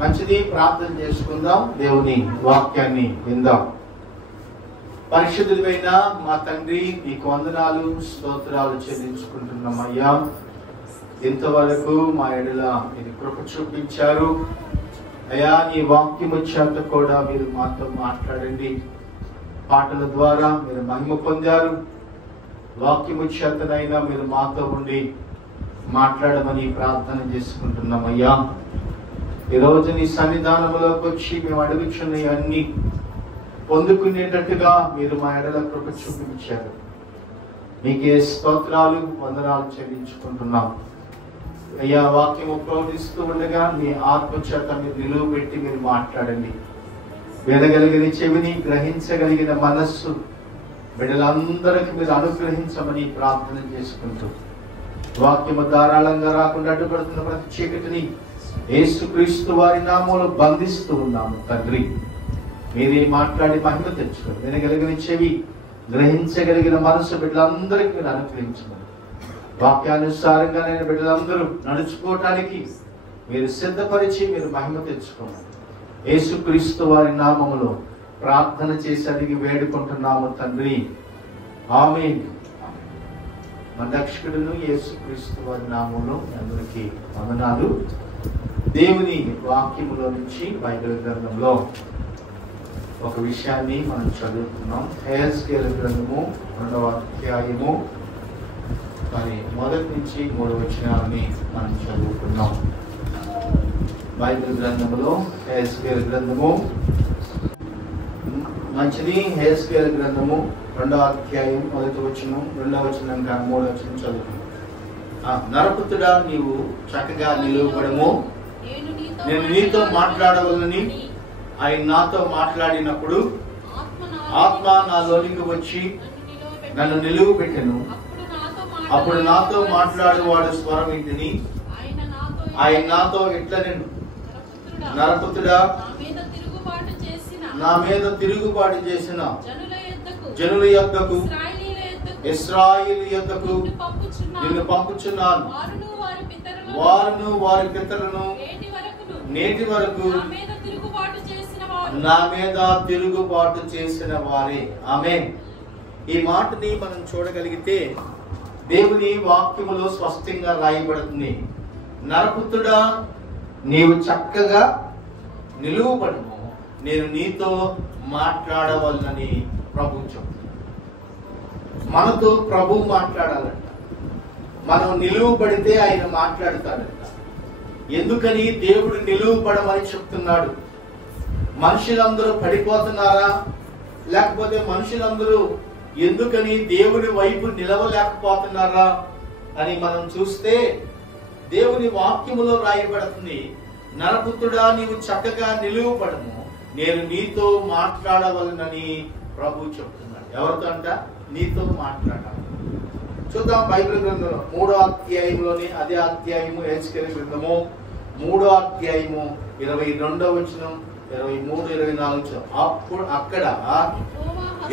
మంచిది, ప్రార్థన చేసుకుందాం, దేవుని వాక్యాన్ని విందాం. పరిశుద్ధుడైన మా తండ్రి, నీకు వందనాలు స్తోత్రాలు చెల్లించుకుంటున్నామయ్యా. ఇంతవరకు మా ఎడల మీరు కృప చూపించారు అయ్యా. నీ వాక్యం వచ్చాక కూడా మీరు మాతో మాట్లాడండి. పాటల ద్వారా మీరు మహిమ పొందారు. వాక్యం వచ్చేతనైనా మీరు మాతో ఉండి మాట్లాడమని ప్రార్థన చేసుకుంటున్నామయ్యా. ఈరోజు నీ సన్నిధానంలోకి వచ్చి మేము అడుగుచున్నవన్నీ పొందుకునేటట్టుగా మీరు మా ఎడల కృప చూపించారు. మీకే స్తోత్రాలు వందనాలు చెల్లించుకుంటున్నాం అయ్యా. వాక్యము ప్రవహిస్తూ ఉండగా మీ ఆత్మచేత మీరు నిలువ పెట్టి మీరు మాట్లాడండి. వినగలిగిన చెవిని, గ్రహించగలిగిన మనస్సు బిడ్డలందరికీ మీరు అనుగ్రహించమని ప్రార్థన చేసుకుంటూ, వాక్యము ధారాళంగా రాకుండా అడ్డుపడుతున్న ప్రతి చీకటిని యేసుక్రీస్తు వారి నామములో బంధిస్తూ ఉన్నాము తండ్రి. మీరే మాట్లాడి మహిమ తెచ్చుకొని, వినగలిగిన చెవి, గ్రహించగలిగిన మనసు బిడ్డలందరికీ మీరు అనుగ్రహించమని, వాక్యానుసారంగా నేను బిడ్డలందరూ నడుచుకోవటానికి మీరు సిద్ధపరిచి మీరు మహిమ తెచ్చుకోండి. యేసుక్రీస్తు వారి నామములో ప్రార్థన చేసి అడిగి వేడుకుంటున్నాము తండ్రి, ఆమేన్. మన రక్షకుడును యేసుక్రీస్తు వారి నామములో అందరికీ వందనాలు. దేవుని వాక్యములో నుంచి బైబిల్ గ్రంథంలో ఒక విషయాన్ని మనం చదువుతున్నాం. హెజ్కేలు గ్రంథము 2వ అధ్యాయము మరి 1 నుంచి 3 వచనాలని మనం చదువుకున్నాం. బైబిల్ గ్రంథములో హెజ్కేలు గ్రంథము మంచిది. హెజ్కేలు గ్రంథము 2వ అధ్యాయం 1వ వచనం, 2వ వచనం, 3వ వచనం చదువుకున్నాం. నరపుత్రుడా, నీవు చక్కగా నిలువబడము, నేను నీతో మాట్లాడవలని ఆయన నాతో మాట్లాడినప్పుడు ఆత్మ నాలోనికి వచ్చి నన్ను నిలువ పెట్టెను. అప్పుడు నాతో మాట్లాడేవాడు స్వరం ఇంటిని. ఆయన నాతో ఇట్లా, నేను నరపుత్రుడా, నా మీద తిరుగుబాటు చేసిన జనుల యొద్దకు, ఇశ్రాయేలు యొద్దకు నిన్ను పంపుచున్నాను. వారును వారి పితరులను నేటి వరకు నా మీద తిరుగుబాటు చేసిన వారే. ఆమేన్. ఈ మాటని మనం చూడగలిగితే దేవుని వాక్యములో స్పష్టంగా రాయబడుతుంది. నరపుత్రుడా, నీవు చక్కగా నిలువబడుము, నేను నీతో మాట్లాడవలనని ప్రభు చెప్తున్నాడు. మనతో ప్రభు మాట్లాడాలంట. మనం నిలువబడితే ఆయన మాట్లాడతాడంట. ఎందుకని దేవుడు నిలువబడమని చెప్తున్నాడు? మనుషులందరూ పడిపోతున్నారా? లేకపోతే మనుషులందరూ ఎందుకని దేవుని వైపు నిలవలేకపోతున్నారా అని మనం చూస్తే దేవుని వాక్యములో రాయబడుతుంది, నరపుత్రుడా, నీవు చక్కగా నిలువబడము, నేను నీతో మాట్లాడవలనని ప్రభు చెప్తున్నాడు. ఎవరితో అంట? నీతో మాట్లాడాలి. చూద్దాం బైబిల్ గ్రంథంలో 3వ అధ్యాయంలోని, అదే అధ్యాయము హెజ్కేలు గ్రంథము 3వ అధ్యాయము 22వ వచనం, 23, 24. అప్పుడు అక్కడ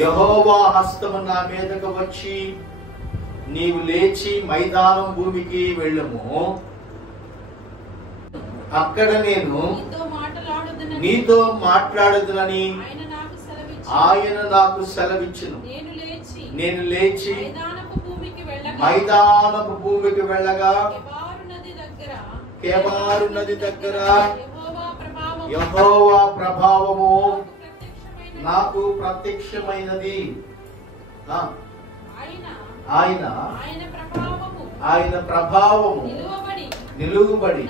యెహోవా హస్తము నా మీదకు వచ్చి, నీవు లేచి మైదానం భూమికి వెళ్ళము, అక్కడ నేను నీతో మాట్లాడదునని ఆయన నాకు సెలవిచ్చును. నేను లేచి మైదానపు భూమికి వెళ్ళగా కెబారు నది దగ్గర యెహోవా ప్రభావము నాకు ప్రత్యక్షమైనది. ఆయన ప్రభావము నిలువబడి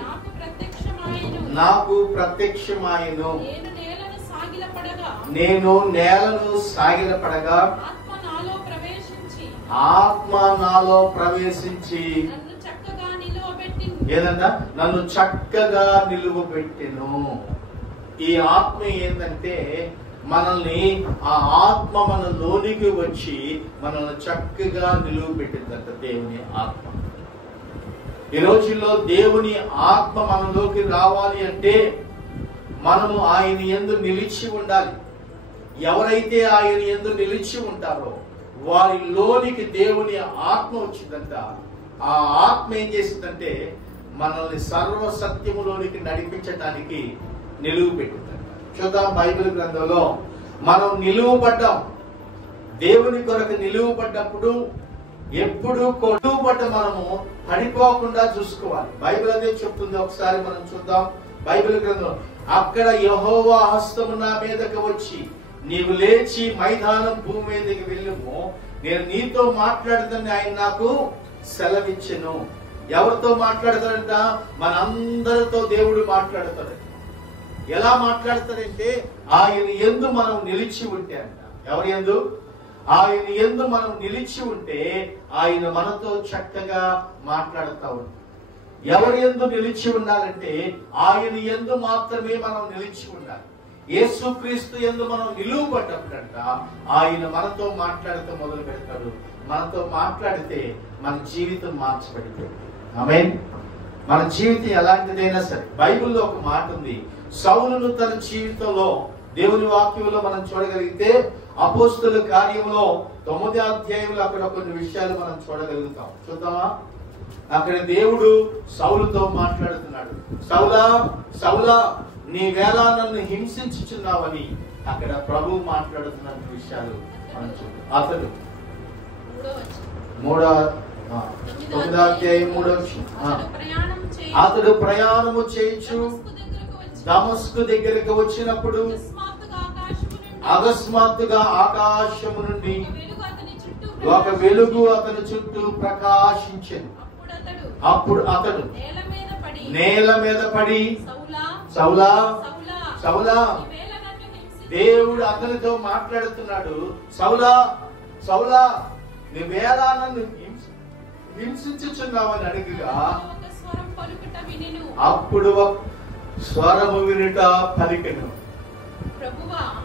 నాకు ప్రత్యక్షమాయెను. నేను నేలను సాగిలపడగా ఆత్మ నాలో ప్రవేశించి ఏదన్నా నన్ను చక్కగా నిలువబెట్టెను. ఈ ఆత్మ ఏంటంటే మనల్ని, ఆ ఆత్మ మన లోనికి వచ్చి మనల్ని చక్కగా నిలువబెట్టిందంట దేవుని ఆత్మ. ఈ రోజుల్లో దేవుని ఆత్మ మనలోకి రావాలి అంటే మనము ఆయన యందు నిలిచి ఉండాలి. ఎవరైతే ఆయన యందు నిలిచి ఉంటారో వారి లోనికి దేవుని ఆత్మ వచ్చిందంట. ఆ ఆత్మ ఏం చేసిందంటే మనల్ని సర్వ సత్యములోనికి నడిపించటానికి నిలువు పెట్టిందంట. చూద్దాం బైబిల్ గ్రంథంలో మనం నిలువబడ్డాం. దేవుని కొరకు నిలువబడ్డప్పుడు ఎప్పుడు నిలువబడ్డ మనము పడిపోకుండా చూసుకోవాలి. బైబిల్ అదే చెప్తుంది. ఒకసారి మనం చూద్దాం బైబిల్ గ్రంథం. అక్కడ యెహోవా హస్తము నా మీదకి వచ్చి నీవు లేచి మైదానం భూమి మీదకి వెళ్ళుము, నేను నీతో మాట్లాడుతానని ఆయన నాకు సెలవిచ్చెను. ఎవరితో మాట్లాడతాడంట? మనందరితో దేవుడు మాట్లాడతాడు. ఎలా మాట్లాడతాడంటే ఆయన యందు మనం నిలిచి ఉంటే అంట. ఎవరి యందు? ఆయన యందు మనం నిలిచి ఉంటే ఆయన మనతో చక్కగా మాట్లాడుతూ ఉంటాడు. ఎవరి యందు నిలిచి ఉండాలంటే ఆయన యందు మాత్రమే మనం నిలిచి ఉండాలి. యేసుక్రీస్తు యందు మనం నిలువబడ్డప్పుడంట ఆయన మనతో మాట్లాడుతూ మొదలు పెడతాడు. మనతో మాట్లాడితే మన జీవితం మార్చబడిపోయింది. ఆమేన్. మన జీవితం ఎలాంటిదైనా సరే, బైబిల్లో ఒక మాట ఉంది. సౌలును తన జీవితంలో దేవుని వాక్యంలో మనం చూడగలిగితే అపోస్తుల కార్యంలో 9వ అధ్యాయంలో అక్కడ కొన్ని విషయాలు మనం చూడగలుగుతాం. చూద్దామా? అక్కడ దేవుడు సౌలుతో మాట్లాడుతున్నాడు. సౌలా సౌలా నీ వేళ నన్ను హింసించుచున్నావని అక్కడ ప్రభు మాట్లాడుతున్న విషయాలు మనం చూద్దాం. అతడు 9వ అధ్యాయం 3వ వచనం. అతడు ప్రయాణము చేయుచు దమస్కు దగ్గరకు వచ్చినప్పుడు అకస్మాత్తుగా ఆకాశము నుండి ఒక వెలుగు అతని చుట్టూ ప్రకాశించింది. అప్పుడు అతడు నేల మీద పడి సౌలా సౌలా, దేవుడు అతనితో మాట్లాడుతున్నాడు. సౌలా సౌలా నీవేళ నన్ను హింసించుచున్నావని అడుగుగా అప్పుడు స్వరము వినుట పలికెను.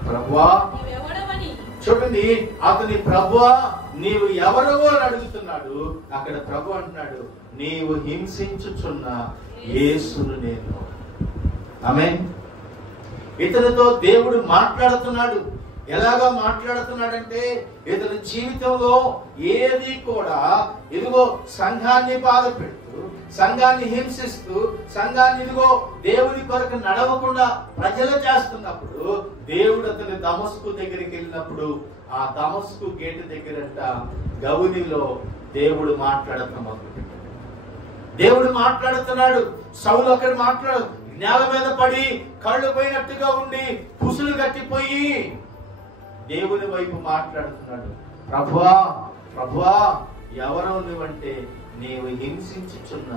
ప్రభువా, చూడండి, అతని ప్రభువా నీవు ఎవరవో అని అడుగుతున్నాడు. అక్కడ ప్రభు అంటున్నాడు, నీవు హింసించుచున్న యేసును నేను. ఆమేన్. ఇతనితో దేవుడు మాట్లాడుతున్నాడు. ఎలాగా మాట్లాడుతున్నాడంటే ఇతని జీవితంలో ఏది కూడా ఇదిగో సంఘాన్ని బాధ పెడుతూ, సంఘాన్ని హింసిస్తూ, సంఘాన్ని ఇదిగో దేవుని కొరకు నడవకుండా ప్రజలు చేస్తున్నప్పుడు దేవుడు అతని దమస్కు దగ్గరికి వెళ్ళినప్పుడు ఆ దమస్కు గేటు దగ్గరంట గౌనిలో దేవుడు మాట్లాడుతున్నాడు. దేవుడు మాట్లాడుతున్నాడు. సౌలు అక్కడ మాట్లాడు నేల మీద పడి కళ్ళు పోయినట్టుగా ఉండి పుసులు కట్టిపోయి దేవుని వైపు మాట్లాడుతున్నాడు. ప్రభువా ప్రభువా ఎవరో నువ్వంటే నీవు హింసించుచున్న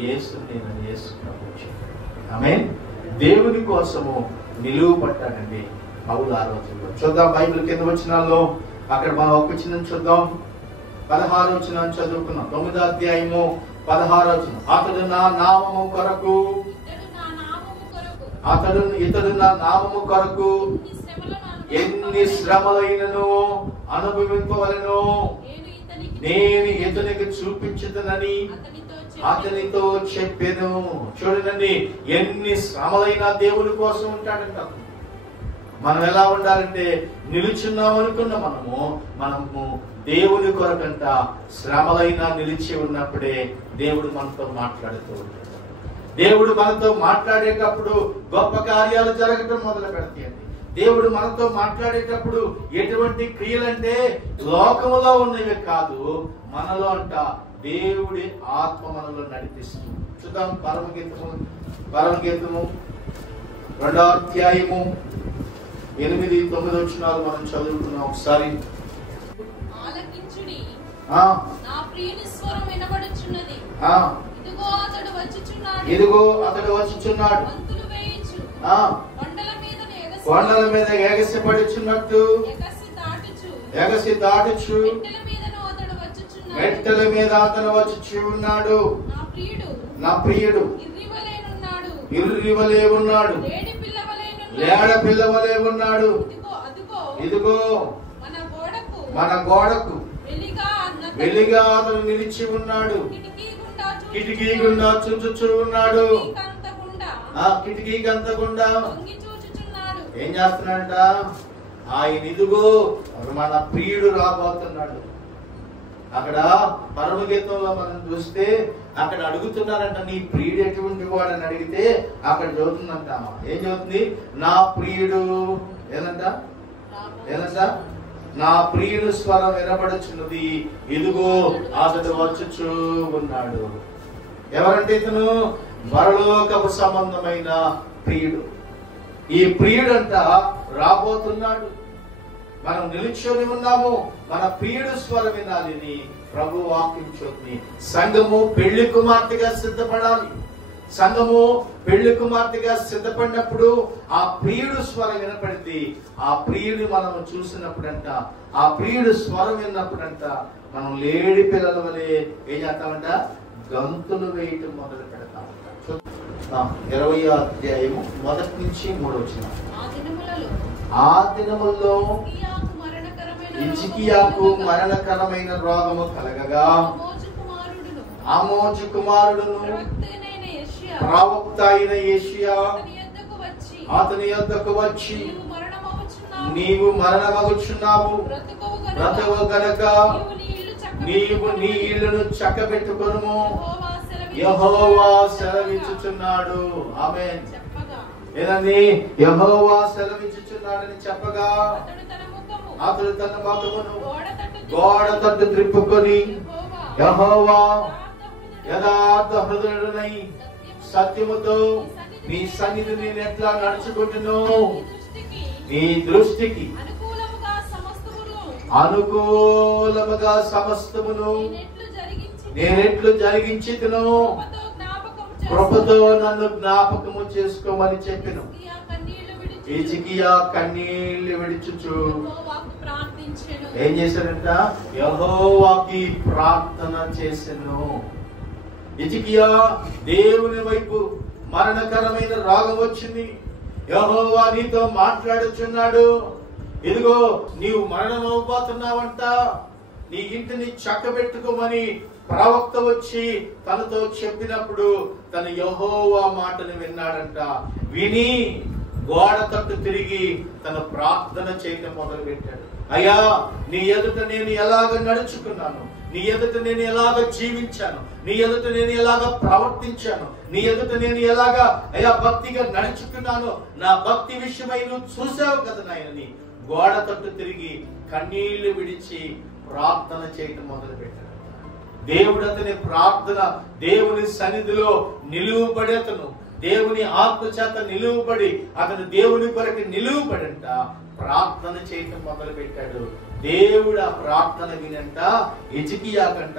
యేసు నేను. యేసు ప్రభు. ఆమేన్. దేవుని కోసము నిలువబడ్డాడండి పౌలు ఆ రోజుల్లో. చూద్దాం బైబిల్ కింద వచనాల్లో అక్కడ మనం ఒక వచనం చూద్దాం. 16వ వచనం చదువుకున్నాం. 9వ అధ్యాయము 16వ వచనం. అతడు నా నామము కొరకు ఇతడు నా నామము కొరకు ఎన్ని శ్రమలైనను అనుభవింపవలెను నేను ఇతనికి చూపించుదనని అతనితో చెప్పెను. చూడండి, ఎన్ని శ్రమలైనా దేవుని కోసం ఉంటాడంట. మనం ఎలా ఉండాలంటే నిలుచున్నాం అనుకున్న మనము దేవుని కొరకంట శ్రమలైనా నిలిచి ఉన్నప్పుడే దేవుడు మనతో మాట్లాడుతూ ఉంటాడు. దేవుడు మనతో మాట్లాడేటప్పుడు గొప్ప కార్యాలు జరగటం మొదలు పెడతాయండి. దేవుడు మనతో మాట్లాడేటప్పుడు ఎటువంటి క్రియలంటే లోకములో ఉన్నవి కాదు, మనలో అంట దేవుడి ఆత్మ మనలో నడిపిస్తుంది. చూద్దాం పరమగీతము 2వ అధ్యాయము 8, 9 వచనాలు మనం చదువుకున్నాం ఒకసారి. ఇదిగో అతడు వచ్చుచున్నాడు, కొండల మీద ఎగసిపడుచున్నట్టు ఎగసి దాటుచు మెట్టల మీద అతను వచ్చి ఉన్నాడు. నా ప్రియుడు ఇర్రివలే ఉన్నాడు, లేడ పిల్లవలే ఉన్నాడు. ఇదిగో మన గోడకు వెలిగా అతను నిలిచి ఉన్నాడు, కిటికీ గుండా చూచుచూ ఉన్నాడు. ఆ కిటికీకి అంతకుండా ఏం చేస్తున్నాడంట? ఆయన ఇదిగో మన ప్రియుడు రాబోతున్నాడు. అక్కడ పరమగీతంలో మనం చూస్తే అక్కడ అడుగుతున్నారంట, నీ ప్రియుడు ఎటువంటి వాడు అని అడిగితే అక్కడ చదువుతుందంట. ఏం చదువుతుంది? నా ప్రియుడు ఏదంట, నా ప్రియుడు స్వరం వినబడుచున్నది, ఇదిగో అతడు వచ్చుచూ ఉన్నాడు. ఎవరంటే ఇతను పరలోకపు సంబంధమైన ప్రియుడు. ఈ ప్రియుడంట రాబోతున్నాడు. మనం నిలుచుని ఉన్నాము, మన ప్రియుడు స్వరం వినాలని ప్రభు వాక్యం చెప్తుంది. సంఘము పెళ్లి కుమార్తెగా సిద్ధపడాలి. సంఘము పెళ్లి కుమార్తెగా సిద్ధపడినప్పుడు ఆ ప్రియుడు స్వరం వినపడింది. ఆ ప్రియుడిని మనం చూసినప్పుడంట, ఆ ప్రియుడు స్వరం విన్నప్పుడంట మనం లేడి పిల్లల వలె ఏం చేస్తామంట? గంతులు వేయటం మొదలు పెడతామంట. 20వ అధ్యాయము 1 నుంచి 3 వచ్చిన. ఆ దినముల్లో హిజ్కియాకు మరణకరమైన రోగము కలగగా ఆమోజు కుమారుడును ప్రవక్త అయిన యెషయా అతని యొద్దకు వచ్చి, నీవు మరణమగుచున్నావు, బ్రతుకు గనక నీవు నీ ఇల్లును చక్కబెట్టుకొనుము, యెహోవా సెలవిచ్చుచున్నాడు. ఆమేన్. ఏదండి? యెహోవా సెలవిచ్చుచున్నాడని చెప్పగా అతడు తన ముఖమును గోడ తట్టు త్రిప్పుకొని, యెహోవా యథార్థ హృదయుడనై సత్యముతో నీ సన్నిధి నేను ఎట్లా నడుచుకుంటును, నీ దృష్టికి అనుకూలముగా సమస్తమును నేనెట్లు జరిగించితును, కృపతో నన్ను జ్ఞాపకము చేసుకోమని చెప్పెను. హిజ్కియా కన్నీళ్లు విడిచుచు ఏం చేశాడంట? యెహోవాకి ప్రార్థన చేసెను. హిజ్కియా దేవుని వైపు మరణకరమైన రోగం వచ్చింది. యెహోవా నీతో మాట్లాడుచున్నాడు, ఇదిగో నీవు మరణం అవబోతున్నావంట, నీ ఇంటిని చక్కబెట్టుకోమని ప్రవక్త వచ్చి తనతో చెప్పినప్పుడు తన యెహోవా మాటను విన్నాడంట. విని గోడ తట్టు తిరిగి తన ప్రార్థన చేయడం మొదలు పెట్టాడు. అయ్యా, నీ ఎదుట నేను ఎలాగ నడుచుకున్నాను, నీ ఎదుట నేను ఎలాగ జీవించాను, నీ ఎదుట నేను ఎలాగ ప్రవర్తించాను, నీ ఎదుట నేను ఎలాగ అయ్యా భక్తిగా నడుచుకున్నాను, నా భక్తి విషయమై నువ్వు చూసావు కదా నాయనని గోడ తట్టు తిరిగి కన్నీళ్లు విడిచి ప్రార్థన చేయటం మొదలు పెట్టాడు. దేవుడు అతని ప్రార్థన దేవుని సన్నిధిలో నిలువబడి, అతను దేవుని ఆత్మ చేత నిలువబడి, అతను దేవుని కొరకు నిలువబడంట ప్రార్థన చేయటం మొదలు పెట్టాడు. దేవుడు ఆ ప్రార్థన వినంట హిజ్కియా కంట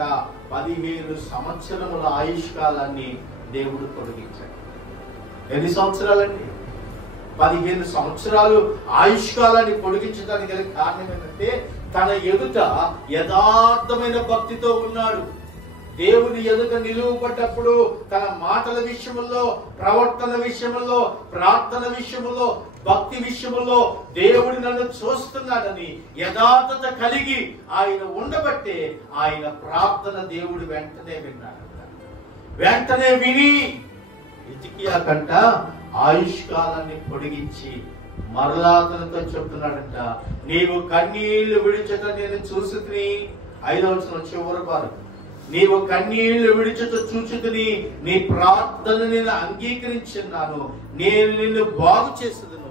15 సంవత్సరముల ఆయుష్కాలాన్ని దేవుడు పొడిగించాడు. ఎన్ని సంవత్సరాలండి? 15 సంవత్సరాలు ఆయుష్కాలాన్ని పొడిగించడానికి గల కారణం ఏంటంటే తన ఎదుట యథార్థమైన భక్తితో ఉన్నాడు. దేవుని ఎదుట నిలువబడ్డప్పుడు తన మాటల విషయంలో, ప్రవర్తన విషయంలో, ప్రార్థన విషయంలో, భక్తి విషయంలో దేవుడు నన్ను చూస్తున్నాడని యథార్థత కలిగి ఆయన ఉండబట్టే ఆయన ప్రార్థన దేవుడు వెంటనే విన్నాడు. వెంటనే విని హిజ్కియా కంట ఆయుష్కాలాన్ని పొడిగించి మరలా అతనితో చెప్తున్నాడంట, నీవు కన్నీళ్లు విడిచట నేను చూసుకుని 5వ వచనం చివరి వారు, నీవు కన్నీళ్లు విడిచుట చూచుకుని నీ ప్రార్థన నేను అంగీకరించున్నాను, నేను నిన్ను బాగు చేసేదను.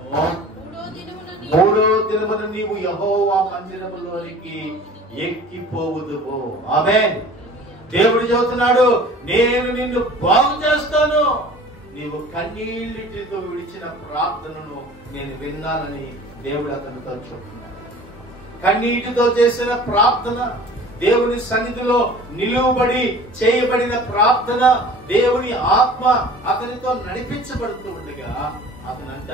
3వ దినమున నీవు యెహోవా మందిరములోనికి ఎక్కిపోవుదువు. ఆమేన్. దేవుడు చెబుతున్నాడు, నేను నిన్ను బాగు చేస్తాను, నీవు కన్నీళ్ళతో విడిచిన ప్రార్థనను నేను విన్నానని దేవుడు అతనితో చెప్తున్నాడు. కన్నీటితో చేసిన ప్రార్థన, దేవుని సన్నిధిలో నిలువబడి చేయబడిన ప్రార్థన, దేవుని ఆత్మ అతనితో నడిపించబడుతూ ఉండగా అతనంట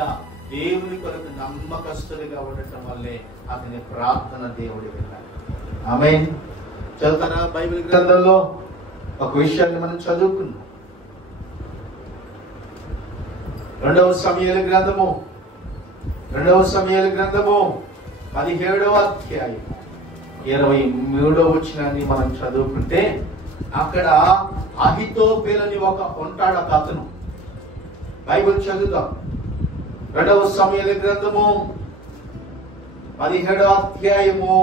దేవుని కొరకు నమ్మకస్తుడిగా ఉండటం వల్లే అతని ప్రార్థన దేవుడి విన్నాడు. ఆమేన్. చదువుతారా? బైబిల్ గ్రంథంలో ఒక విషయాన్ని మనం చదువుకున్నాం. 2వ సమూయేలు గ్రంథము 17వ అధ్యాయం 23వ వచనాన్ని మనం చదువుకుంటే అక్కడ అహితోపేలని ఉంటాడు ఒక అతను. బైబిల్ చదువుతాం. 2వ సమూయేలు గ్రంథము 17వ అధ్యాయము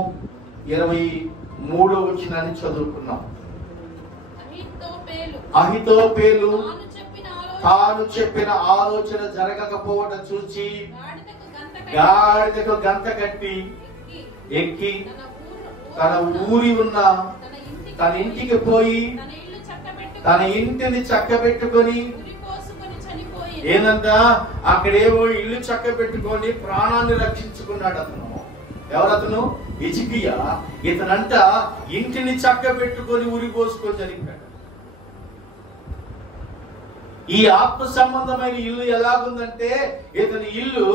23వ వచనాన్ని చదువుకున్నాం. అహితోపేలు తాను చెప్పిన ఆలోచన జరగకపోవడం చూచి గాడిదకు గంత కట్టి ఎక్కి తన ఊరి ఉన్న తన ఇంటికి పోయి తన ఇంటిని చక్కబెట్టుకొని ఏందంట అక్కడేవో ఇల్లు చక్కబెట్టుకొని ప్రాణాన్ని రక్షించుకున్నాడు అతను. ఎవరతను? హిజ్కియా. ఇతనంట ఇంటిని చక్కబెట్టుకొని ఉరి పోసుకొని జరిగినాడు. ఈ ఆత్మ సంబంధమైన ఇల్లు ఎలాగుందంటే ఇతని ఇల్లు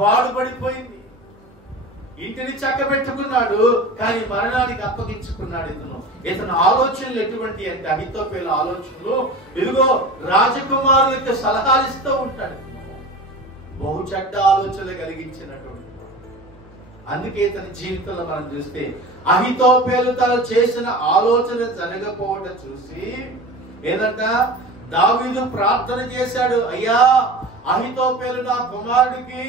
పాడుపడిపోయింది. ఇంటిని చక్కబెట్టుకున్నాడు కానీ మరణానికి అప్పగించుకున్నాడు. ఇతను ఆలోచనలు ఎటువంటి అంటే అహితోపేలు ఆలోచనలు, ఇదిగో రాజకుమారులకు సలహాలు ఇస్తూ ఉంటాడు. బహు చెడ్డ ఆలోచనలు కలిగించినటువంటి. అందుకే ఇతని జీవితంలో మనం చూస్తే అహితోపేలు తను చేసిన ఆలోచన జరగకపోవడం చూసి ఏదంట దావీదు ప్రార్థన చేశాడు, అయ్యా అహితోపేలు నా కుమారుడికి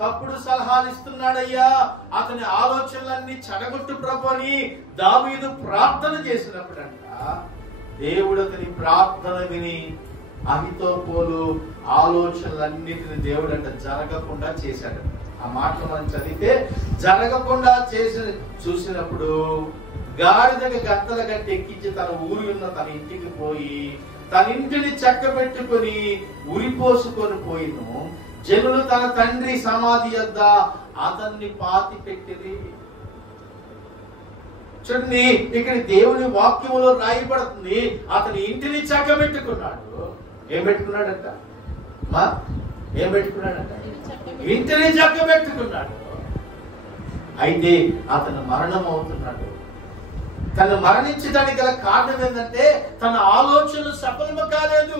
తప్పుడు సలహాలు ఇస్తున్నాడయ్యా, అతని ఆలోచనలన్నీ చెడగొట్టు ప్రభు అని దావీదు ప్రార్థన చేసినప్పుడంట దేవుడు అతని ప్రార్థన విని అహితోపేలు ఆలోచనలన్నిటిని దేవుడు అంట జరగకుండా చేశాడు. ఆ మాటలు మనం చదివితే జరగకుండా చూసినప్పుడు గాడిదకి గంతల గట్టి ఎక్కించి తన ఊరి ఉన్న తన ఇంటికి పోయి తన ఇంటిని చక్కబెట్టుకొని ఉరిపోసుకొని పోయిను. జనులు తన తండ్రి సమాధి వద్ద అతన్ని పాతి పెట్టిరి. చూడండి, ఇక్కడ దేవుని వాక్యములో రాయబడుతుంది అతని ఇంటిని చక్కబెట్టుకున్నాడు. ఏం పెట్టుకున్నాడంట? ఏం పెట్టుకున్నాడంట? ఇంటిని చక్కబెట్టుకున్నాడు. అయితే అతను మరణం అవుతున్నాడు. తను మరణించడానికి గల కారణం ఏంటంటే తన ఆలోచన సఫలము కాలేదు,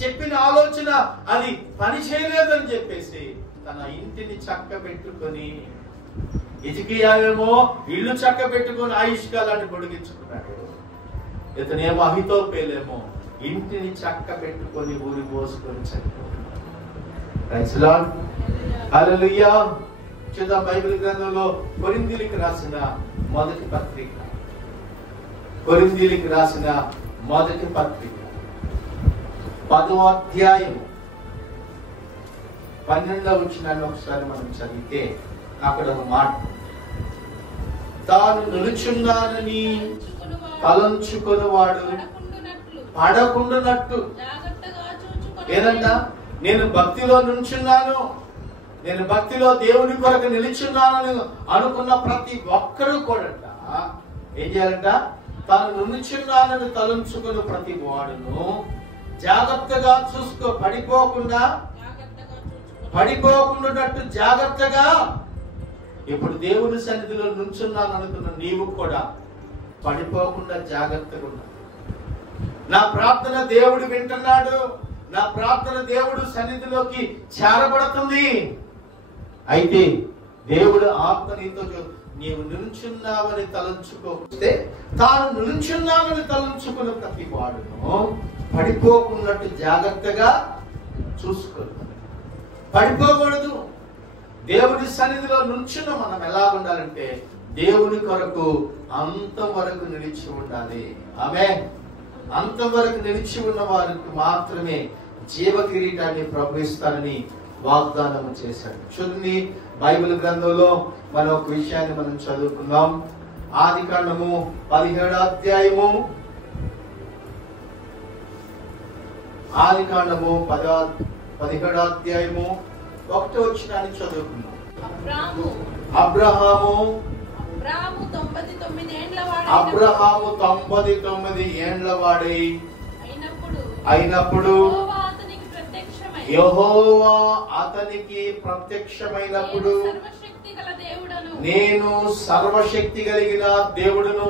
చెప్పిన ఆలోచన అది పని చేయలేదని చెప్పేసి తన ఇంటిని చక్కబెట్టుకొని, హిజ్కియా ఏమో ఇల్లు చక్కబెట్టుకొని ఆయుష్కాలాన్ని పొడిగించుకున్నాడు. ఇతనేమో అహితోపేలేమో ఇంటిని చక్కబెట్టుకొని ఊరి పోసుకొని చనిపోతున్నాడు. ప్రైజ్ లార్డ్, హల్లెలూయా. చూద్దాం బైబిల్ గ్రంథంలో కొరింథీయులకు రాసిన మొదటి పత్రిక, కొరింథీయులకు రాసిన మొదటి పత్రిక 10వ అధ్యాయం 12వ వచనాన్ని ఒకసారి మనం చదివితే అక్కడ ఒక మాట, తాను నిలుచున్నానని తలంచుకొనివాడు పడకుండానట్టు. ఏదంటా? నేను భక్తిలో నుంచున్నాను, నేను భక్తిలో దేవుని కొరకు నిలుచున్నానని అనుకున్న ప్రతి ఒక్కరూ కూడా ఏం చేయాలంట? తాను నిలుచున్నానని తలంచుకుని ప్రతి వాడును జాగ్రత్తగా చూసుకో, పడిపోకుండానట్టు జాగ్రత్తగా. ఇప్పుడు దేవుని సన్నిధిలో నుంచున్నాను అనుకున్న నీవు కూడా పడిపోకుండా జాగ్రత్తగా ఉన్నా. నా ప్రార్థన దేవుడు వింటున్నాడు, నా ప్రార్థన దేవుడు సన్నిధిలోకి చేరబడుతుంది. అయితే దేవుడు ఆత్మ నీతో నీవు నిలుచున్నావని తలంచుకోస్తే తాను నిలుచున్నావని తలంచుకున్న ప్రతి వాడును పడిపోకున్నట్టు జాగ్రత్తగా చూసుకో. పడిపోకూడదు. దేవుని సన్నిధిలో నుంచున్న మనం ఎలా ఉండాలంటే దేవుని కొరకు అంతవరకు నిలిచి ఉండాలి. ఆమేన్. అంతవరకు నిలిచి ఉన్న వారికి మాత్రమే జీవ కిరీటాన్ని ప్రభు ఇస్తారని వాగ్దానం చేశాడు. చూడండి, బైబిల్ గ్రంథంలో మనం ఒక విషయాన్ని మనం చదువుకుందాం. ఆదికాండము 17వ అధ్యాయము, ఆదికాండము 17వ అధ్యాయము 1వ వచనాన్ని చదువుకుందాం. అబ్రహాము 99 ఏండ్ల వాడై అయినప్పుడు యెహోవా అతనికి ప్రత్యక్షమైనప్పుడు, నేను సర్వశక్తి కలిగిన దేవుడును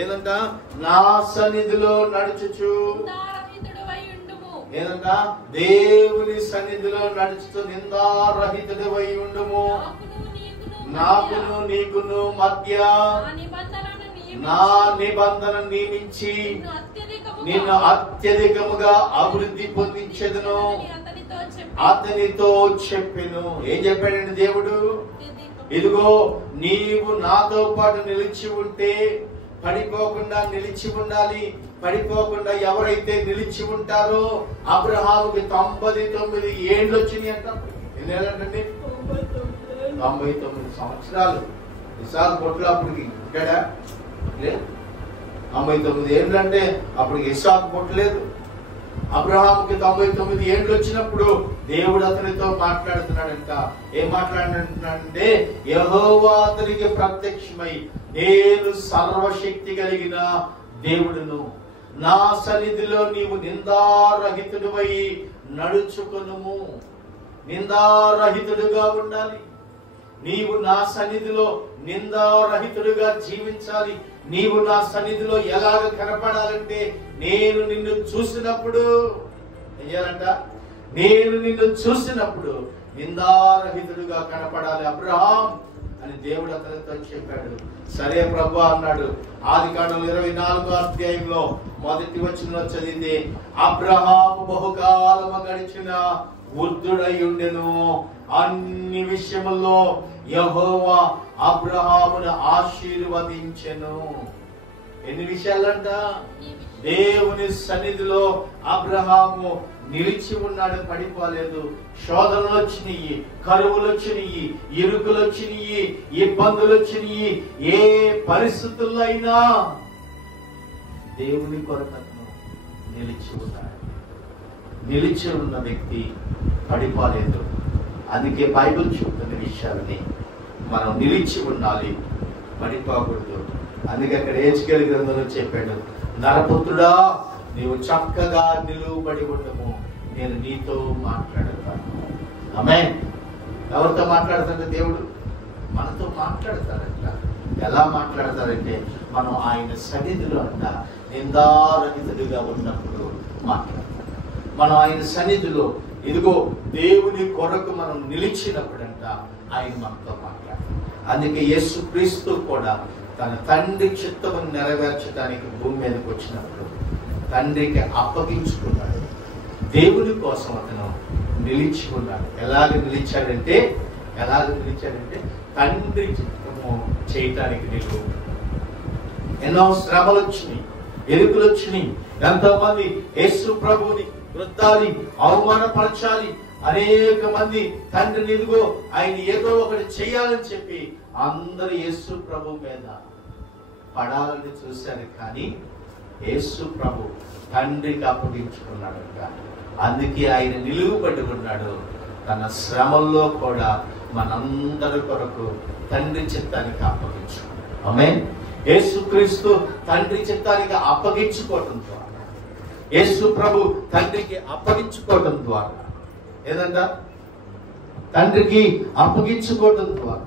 ఏదంట? నా సన్నిధిలో నడుచుచు. ఏదంట? దేవుని సన్నిధిలో నడుచుతూ నిందారహితుడివై ఉండుము. నాకును నీకును మధ్య నా నిబంధన నియమించి నిన్ను అత్యధికముగా అభివృద్ధి పొందించెదను అతనితో చెప్పెను. ఏం చెప్పాడండి దేవుడు? ఇదిగో నీవు నాతో పాటు నిలిచి ఉంటే పడిపోకుండా నిలిచి ఉండాలి. పడిపోకుండా ఎవరైతే నిలిచి ఉంటారో, అబ్రహాముకి 99 ఏళ్ళు వచ్చినాయి అంట. ఎన్ని ఏళ్ళంటే 99 సంవత్సరాలు. ఇసాకు పొట్లు అప్పటికి ఉంటాడా? లేదు. 99 ఏళ్ళు అంటే అప్పటికి ఇసాకు పొట్టలేదు. అబ్రహాముకి 99 ఏళ్ళు వచ్చినప్పుడు దేవుడు అతనితో మాట్లాడుతున్నాడంట. ఏం మాట్లాడుతున్నాడంటే, యెహోవా అతనికి ప్రత్యక్షమై, నేను సర్వశక్తి కలిగిన దేవుడును, నా సన్నిధిలో నీవు నిందారహితుడివై నడుచుకొనుము. నిందారహితుడుగా ఉండాలి. నీవు నా సన్నిధిలో నిందారహితుడుగా జీవించాలి. నీవు నా సన్నిధిలో ఎలాగ కనపడాలంటే, నేను నిన్ను చూసినప్పుడు ఏం చేయాలంట? నేను నిన్ను చూసినప్పుడు నిందారహితుడుగా కనపడాలి అబ్రహాం అని దేవుడు అతనితో చెప్పాడు. సరే ప్రభు అన్నాడు. ఆదికాండం 24వ అధ్యాయంలో 1వ వచనంలో చదివితే, అబ్రహాము బహుకాలము గడిచిన వృద్ధుడై ఉండెను. అన్ని విషయముల్లో యెహోవా అబ్రహామును ఆశీర్వదించెను. ఎన్ని విషయాలంట? దేవుని సన్నిధిలో అబ్రహాము నిలిచి ఉన్నాడు, పడిపోలేదు. శోధనలు వచ్చినాయి, కరువులు వచ్చినాయి, ఇరుకులు వచ్చినాయి, ఇబ్బందులు వచ్చినాయి. ఏ పరిస్థితుల్లో అయినా దేవుని కొరకు నిలిచి ఉన్నాడు. నిలిచి ఉన్న వ్యక్తి పడిపోలేదు. అందుకే బైబిల్ చెప్తున్న విషయాలని మనం నిలిచి ఉండాలి, పడిపోకూడదు. అందుకే అక్కడ హెచ్కేల్ గ్రంథంలో చెప్పాడు, నరపుత్రుడా నీవు చక్కగా నిలువబడి ఉండము, నేను నీతో మాట్లాడతాను. ఆమేన్. ఎవరితో మాట్లాడతాడంటే దేవుడు మనతో మాట్లాడతాడంట. ఎలా మాట్లాడతారంటే, మనం ఆయన సన్నిధిలో అంట నిందారహితుడిగా ఉన్నప్పుడు మాట్లాడతాం. మనం ఆయన సన్నిధిలో ఇదిగో దేవుని కొరకు మనం నిలిచినప్పుడంట ఆయన మనతో మాట్లాడతాం. అందుకే యేసుక్రీస్తు కూడా తన తండ్రి చిత్తమును నెరవేర్చడానికి భూమి మీదకి వచ్చినప్పుడు తండ్రికి అప్పగించుకున్నాడు. దేవుని కోసం అతను నిలిచి ఉన్నాడు. ఎలాగ నిలిచాడంటే తండ్రి చిత్తము చేయటానికి నిలువు. ఎన్నో శ్రమలు వచ్చినాయి, ఎరుకులు వచ్చినాయి. ఎంతో మంది యేసు ప్రభువుని వృద్ధాలి, అవమానపరచాలి. అనేక మంది తండ్రిని ఇదిగో ఆయన ఏదో ఒకటి చేయాలని చెప్పి అందరూ యేసు ప్రభు మీద పడాలని చూశారు. కానీ యేసు ప్రభు తండ్రికి అప్పగించుకున్నాడు. అందుకే ఆయన నిలువబడి ఉన్నాడు. తన శ్రమల్లో కూడా మనందరి కొరకు తండ్రి చిత్తానికి అప్పగించుకున్నాడు. ఆమేన్. యేసుక్రీస్తు తండ్రి చిత్తానికి అప్పగించుకోవటం ద్వారా, యేసు ప్రభు తండ్రికి అప్పగించుకోవటం ద్వారా, ఏదంట తండ్రికి అప్పగించుకోవటం ద్వారా,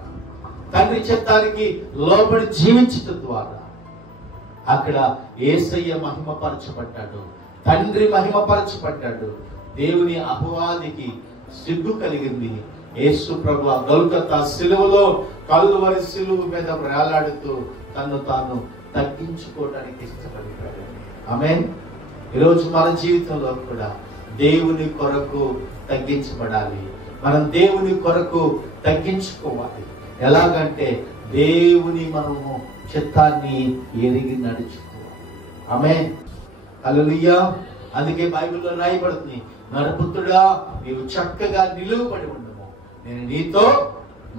తండ్రి చిత్తానికి లోబడి జీవించటం ద్వారా అక్కడ యేసయ్య మహిమపరచబడ్డాడు, తండ్రి మహిమపరచబడ్డాడు. దేవుని అపవాదికి సిగ్గు కలిగింది. యేసు ప్రభు గొల్గొతా సిలువలో కల్వరి సిలువ మీద వేలాడుతూ తను తాను తగ్గించుకోవడానికి ఇష్టపడ్డాడు. ఆమేన్. ఈరోజు మన జీవితంలో కూడా దేవుని కొరకు తగ్గించబడాలి. మనం దేవుని కొరకు తగ్గించుకోవాలి. ఎలాగంటే దేవుని మనము చిత్తాన్ని ఎరిగి నడుచుకోవాలి. ఆమేన్. హల్లెలూయా. అందుకే బైబిల్లో రాయబడుతుంది, నరపుత్రుడా నీవు చక్కగా నిలువబడి ఉండము, నేను నీతో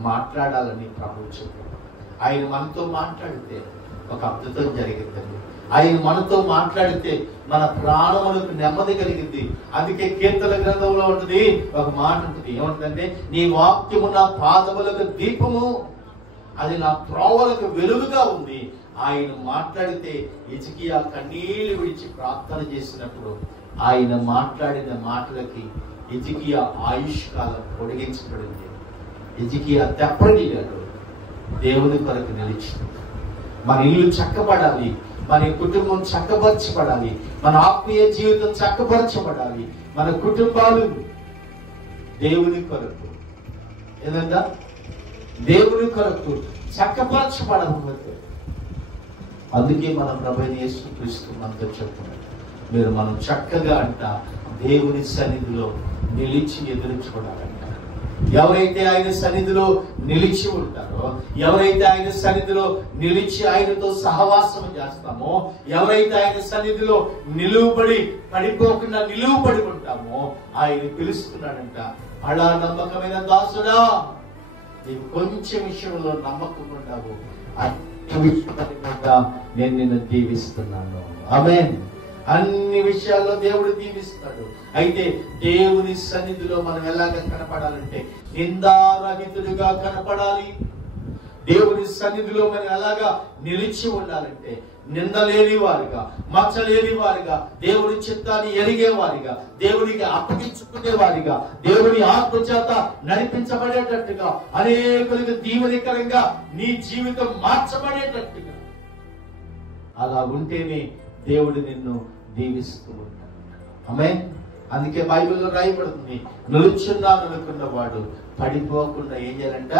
మాట్లాడాలని ప్రభువు చెప్పాడు. ఆయన మనతో మాట్లాడితే ఒక అద్భుతం జరిగిందండి. ఆయన మనతో మాట్లాడితే మన ప్రాణములకు నెమ్మది కలిగింది. అందుకే కీర్తన గ్రంథంలో ఉంటుంది, ఒక మాట ఉంటుంది, ఏమంటుందంటే, నీ వాక్యము నా పాదములకు దీపము, అది నా త్రోవలకు వెలుగుగా ఉంది. ఆయన మాట్లాడితే హిజ్కియా కన్నీళ్లు విడిచి ప్రార్థన చేసినప్పుడు ఆయన మాట్లాడిన మాటలకి హిజ్కియా ఆయుష్ కాలం పొడిగించబడింది. హిజ్కియా తెప్పరిల్లాడు, దేవుని కొరకు నిలిచింది. మన ఇల్లు చక్కబడాలి, మన కుటుంబం చక్కపరచబడాలి, మన ఆత్మీయ జీవితం చక్కపరచబడాలి, మన కుటుంబాలు దేవుని కొరకు ఏదంతా దేవుని కొరకు చక్కపరచబడకపోతే, అందుకే మన ప్రభువైన యేసుక్రీస్తు మనతో చెప్తున్నాడు, మీరు మనం చక్కగా అంట దేవుని సన్నిధిలో నిలిచి ఎదురు చూడాలంట. ఎవరైతే ఆయన సన్నిధిలో నిలిచి ఉంటారో, ఎవరైతే ఆయన సన్నిధిలో నిలిచి ఆయనతో సహవాసం చేస్తామో, ఎవరైతే ఆయన సన్నిధిలో పడిపోకుండా నిలువబడి ఉంటామో ఆయన పిలుస్తున్నాడంట, అలా నమ్మకమైన దాసుడా, నీవు కొంచెం విషయంలో నమ్మకం ఉండావు, అన్ని విషయాల నేను నిన్ను దీవిస్తున్నాను. ఆమేన్. అన్ని విషయాల్లో దేవుడు దీవిస్తాడు. అయితే దేవుని సన్నిధిలో మనం ఎలాగ కనపడాలంటే నిందారహితుడిగా కనపడాలి. దేవుని సన్నిధిలో మనం ఎలాగా నిలిచి ఉండాలంటే నిందలేని వారిగా, మచ్చలేని వారిగా, దేవుని చిత్తాన్ని ఎరిగే వారిగా, దేవునికి అప్పగించుకునే వారిగా, దేవుని ఆత్మచేత నడిపించబడేటట్టుగా, అనేకులకు దీవెనకరంగా నీ జీవితం మార్చబడేటట్టుగా అలా ఉంటేనే దేవుడు నిన్ను దీవిస్తూ ఉంటాడు. ఆమేన్. అందుకే బైబిల్లో రాయబడుతుంది, నిలుచున్నాను అనుకున్న వాడు పడిపోకుండా ఏం చేయాలంట,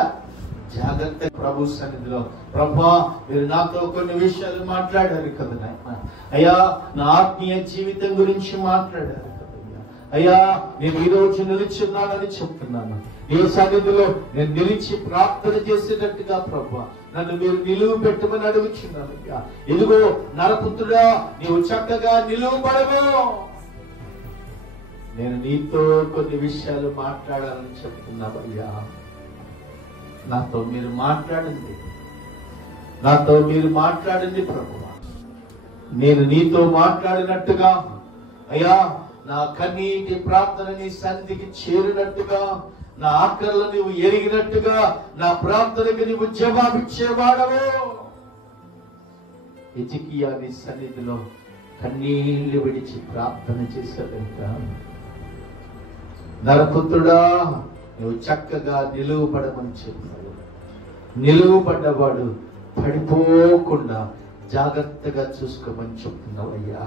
జాగ్రత్త. ప్రభు సన్నిధిలో, ప్రభా మీరు నాతో కొన్ని విషయాలు మాట్లాడారు కదా నాయన, అయ్యా నా ఆత్మీయ జీవితం గురించి మాట్లాడారు కదా అయ్యా, నేను ఈ రోజు నిలుచున్నానని చెప్తున్నాను. ఈ సన్నిధిలో నేను నిలిచి ప్రార్థన చేసేటట్టుగా ప్రభా నన్ను మీరు నిలువ పెట్టమని అడుగుచున్నాను. ఇదిగో నరపుత్రుడా, నీవు చక్కగా నిలువబడవు, నేను నీతో కొన్ని విషయాలు మాట్లాడాలని చెప్తున్నావయ్యా. నాతో మీరు మాట్లాడండి, నాతో మీరు మాట్లాడండి ప్రభువా. నేను నీతో మాట్లాడినట్టుగా అయ్యా, నా కన్నీటి ప్రార్థన నీ సన్నిధికి చేరినట్టుగా, నా ఆకర్లు నువ్వు ఎరిగినట్టుగా, నా ప్రార్థనకు నువ్వు జవాబిచ్చేవాడవు. హిజ్కియా నీ సన్నిధిలో కన్నీళ్లు విడిచి ప్రార్థన చేశాడంట. నరపుత్రుడా, నువ్వు చక్కగా నిలువబడమని చెప్పాడు. నిలువబడ్డవాడు పడిపోకుండా జాగ్రత్తగా చూసుకోమని చెప్తున్నావు అయ్యా.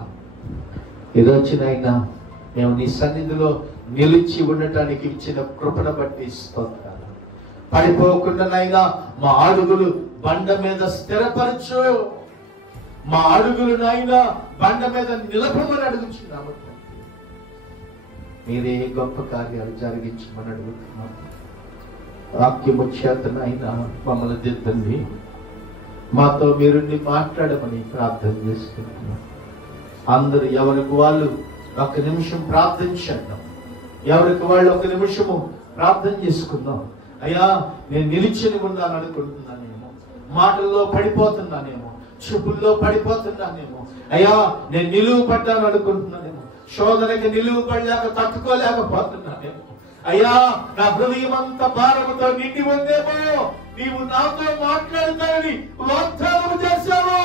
ఈరోజునైనా మేము నీ సన్నిధిలో నిలిచి ఉండటానికి ఇచ్చిన కృపను బట్టి స్తోత్రాలు. పడిపోకుండా నైనా మా అడుగులు బండ మీద స్థిరపరచు, మా అడుగులు నైనా బండ మీద నిలపమని అడుగుచున్నాము. మీరే గొప్ప కార్యాలు జరిగించమని అడుగుతున్నాం. వాక్యము చేతనైనా మమ్మల్ని దిద్దండి, మాతో మీరుండి మాట్లాడమని ప్రార్థన చేసుకుంటున్నాం. అందరూ ఎవరికి వాళ్ళు ఒక నిమిషం ప్రార్థించండి, ఎవరికి వాళ్ళు ఒక నిమిషము ప్రార్థన చేసుకుందాం. అయ్యా, నేను నిలిచిని ఉన్నాను అనుకుంటున్నానేమో, మాటల్లో పడిపోతున్నానేమో, చూపుల్లో పడిపోతున్నానేమో, అయ్యా నేను నిలువు పడ్డాను అనుకుంటున్నానేమో, శోధనకి నిలువు పడలేక తట్టుకోలేకపోతున్నానేమో, అయ్యా నా హృదయం అంత భారముతో నిండి ఉందేమో, నీవు నాతో మాట్లాడుతానని వాగ్దానం చేశావు.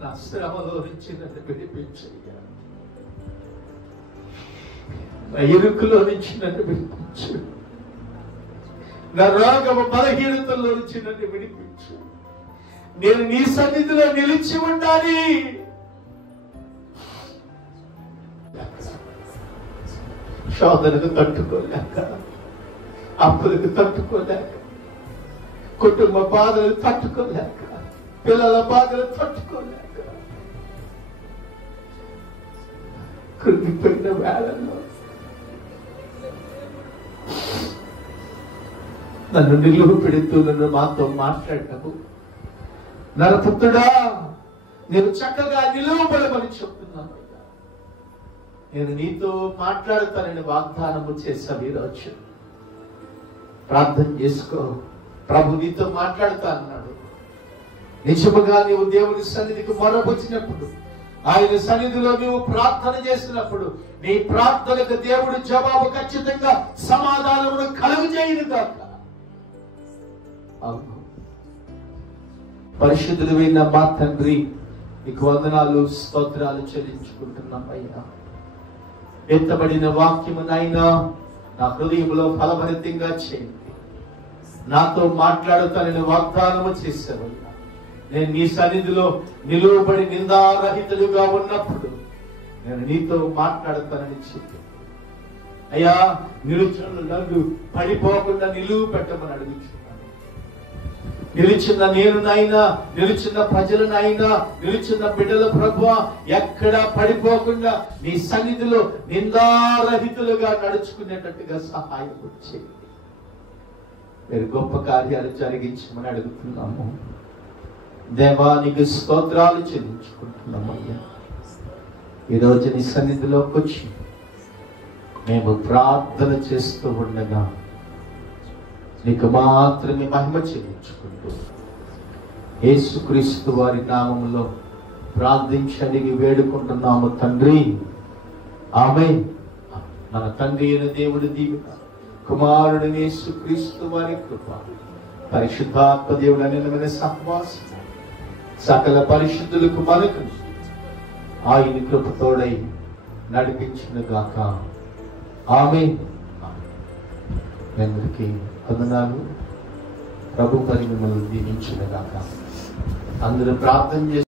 నా శ్రమలో నుంచి నన్ను విడిపించయ్యా, నా ఇరుకులో నుంచి నన్ను విడిపించు, నా రోగము బలహీనతల్లో నుంచి నన్ను విడిపించు. నేను నీ సన్నిధిలో నిలిచి ఉండాలి. శోధనకు తట్టుకోలేక, అప్పులకు తట్టుకోలేక, కుటుంబ బాధలు తట్టుకోలేక, పిల్లల బాధలు తట్టుకోలేక కృంగిపోయిన వేళల్లో నన్ను నిలువ పెడుతూ నన్ను మాతో మాట్లాడటము, నరపుత్రుడా నేను చక్కగా నిలువబడమని చెప్తున్నాను. నేను నీతో మాట్లాడతానని వాగ్దానము చేశావు. ఈరోజు ప్రార్థన చేసుకో, ప్రభు నీతో మాట్లాడుతా అన్నాడు. నిజముగా నీవు దేవుని సన్నిధికి మొరపొచ్చినప్పుడు, ఆయన సన్నిధిలో నీవు ప్రార్థన చేసినప్పుడు, నీ ప్రార్థనకు దేవుడు జవాబు ఖచ్చితంగా సమాధానమును కలుగజేయును గాక. అవును, పరిశుద్ధుడైన మా తండ్రి, నీకు వందనాలు స్తోత్రాలు చెల్లించుకుంటున్నామయ్యా. ఎత్తబడిన వాక్యమునైనా నా హృదయంలో ఫలభరితంగా చేయండి. నాతో మాట్లాడుతానని వాగ్దానము చేశావయ్యా. నేను నీ సన్నిధిలో నిలువబడి నిందారహితులుగా ఉన్నప్పుడు నేను నీతో మాట్లాడతానని చెప్పి అయ్యా, నిలుచున్న నన్ను పడిపోకుండా నిలువ పెట్టమని అడుగుచున్నాను. నిలిచిన నేనునైనా, నిలిచిన ప్రజలనైనా, నిలిచిన బిడ్డల ప్రభువా ఎక్కడా పడిపోకుండా నీ సన్నిధిలో నిందారహితులుగా నడుచుకునేటట్టుగా సహాయం చేయండి. మీరు గొప్ప కార్యాలు జరిగించమని అడుగుతున్నాము. దేవానికి స్తోత్రాలు చెల్లించుకుంటున్నామయ్యా. ఈరోజు నీ సన్నిధిలోకి వచ్చి మేము ప్రార్థన చేస్తూ ఉండగా నీకు మాత్రమే మహిమ చెల్లించుకుంటూ యేసుక్రీస్తు వారి నామములో ప్రార్థించి అడిగి వేడుకుంటున్నాము తండ్రి, ఆమేన్. మన తండ్రి అయిన దేవుడి దీవెన, కుమారుడైన యేసుక్రీస్తు వారి కృప, పరిశుద్ధాత్మ దేవుని అనిలమైన సహవాసం సకల పరిశుద్ధులకు మనకు ఆయన కృపతోడై నడిపించును గాక. ఆమేన్. అందరికీ వందనాలు. ప్రభు మరి మిమ్మల్ని దీవించును గాక. అందరూ ప్రార్థన చేసి